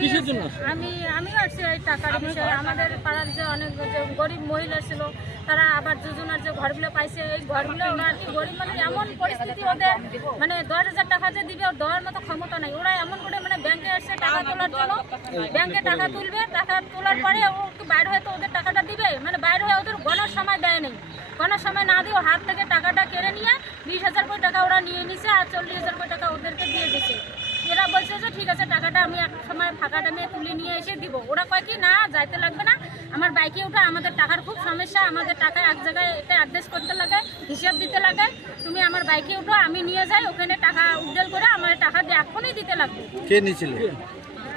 কিসের জন্য? আমিও আসছি এই টাকার বিষয়ে। আমাদের পাড়ার যে অনেক যে গরিব মহিলা ছিল, তারা আবার যোজনার যে ঘরগুলো পাইছে, এই ঘরগুলো ওরা আর কি গরিব মানে এমন পরিস্থিতি ওদের মানে 10,000 টাকা যে দিবে ওর দেওয়ার মতো ক্ষমতা নাই। ওরা এমন করে মানে ব্যাংকে আসছে টাকা তোলার জন্য, ব্যাংকে টাকা তুলবে, টাকা তোলার পরে ও একটু বাইরে হয়ে তো ওদের টাকাটা দিবে, মানে বাইরে হয়ে ওদের গণার সময় দেয় নেই। গণার সময় না দিয়ে হাত থেকে টাকাটা কেড়ে নিয়ে 20,000 করে টাকা ওরা নিয়ে নিছে আর 40,000 করে টাকা ওদেরকে দিয়ে দিছে। এরা বলছে যে ঠিক আছে টাকাটা আমি এক সময় ফাঁকা টাইমে তুলে নিয়ে এসে দিব। ওরা কয় কি না যাইতে লাগবে না, আমার বাইকে ওঠা, আমাদের টাকার খুব সমস্যা, আমাদের টাকা এক জায়গায় এটা অ্যাডজাস্ট করতে লাগে, হিসাব দিতে লাগে, তুমি আমার বাইকে উঠো, আমি নিয়ে যাই ওখানে টাকা উদ্দেল করে আমার টাকা দিয়ে এখনই দিতে লাগবে। কে নিয়েছিল?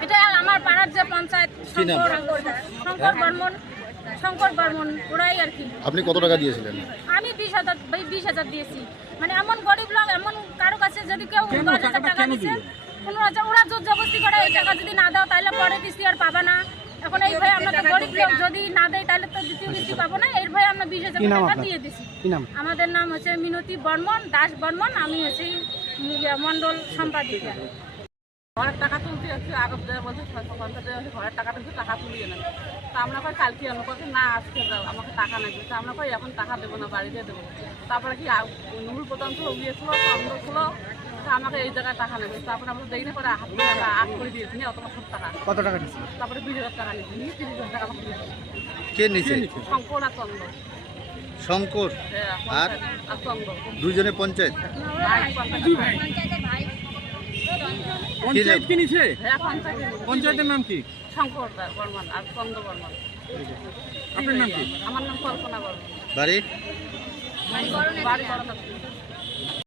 এটা আমার পাড়ার যে পঞ্চায়েত শঙ্কর বর্মন ওরাই আর কি। আপনি কত টাকা দিয়েছিলেন? আমি 20,000 দিয়েছি। মানে এমন গরিব লোক, এমন কারো কাছে যদি কেউ 10,000 টাকা দিচ্ছে, 15,000 ওরা জোর জবরদস্তি করে এই টাকা যদি না দাও তাহলে পরে কিস্তি আর পাবা না। এখন এই ভয়ে আমরা তো গরিব লোক, যদি না দেয় তাহলে তো দ্বিতীয় কিস্তি পাবো না, এর ভয়ে আমরা 20,000 টাকা দিয়ে দিছি। আমাদের নাম হচ্ছে মিনতি বর্মন, দাস বর্মন, আমি হচ্ছে মন্ডল সম্পাদিকা। ঘরের টাকা তুলতে যাচ্ছি, আরব দেওয়া বলছে 650 দেওয়া, ঘরের টাকা তুলতে টাকা তুলিয়ে নেন। তা আমরা কই কালকে আনো, বলছে না আজকে দাও, আমাকে টাকা নেবে। তা আমরা কই এখন টাকা দেবো না, বাড়িতে দেবো। তারপরে কি নুরুল প্রধান ছিল, গিয়েছিল, চন্দ্র ছিল, আমাকে এই জায়গায় টাকা নেবে। তারপরে আমরা দেখি না করে হাত টাকা আট করে দিয়েছি, অত সব টাকা। কত টাকা নিচ্ছে? তারপরে 20,000 টাকা নিয়েছি, নিয়ে 30,000 টাকা আমাকে দিয়েছি। কে নিয়েছে? শঙ্কর আর চন্দ্র। শঙ্কর আর আর চন্দ্র দুজনে পঞ্চায়েত? পঞ্চায়েত কি নিছে? হ্যাঁ পঞ্চায়েত। পঞ্চায়েতের নাম কি? শঙ্কর বর্মন আর চন্দ্র বর্মন। আপনার নাম কি? আমার নাম কল্পনা বর্মন। বাড়ি? বাড়ি বড়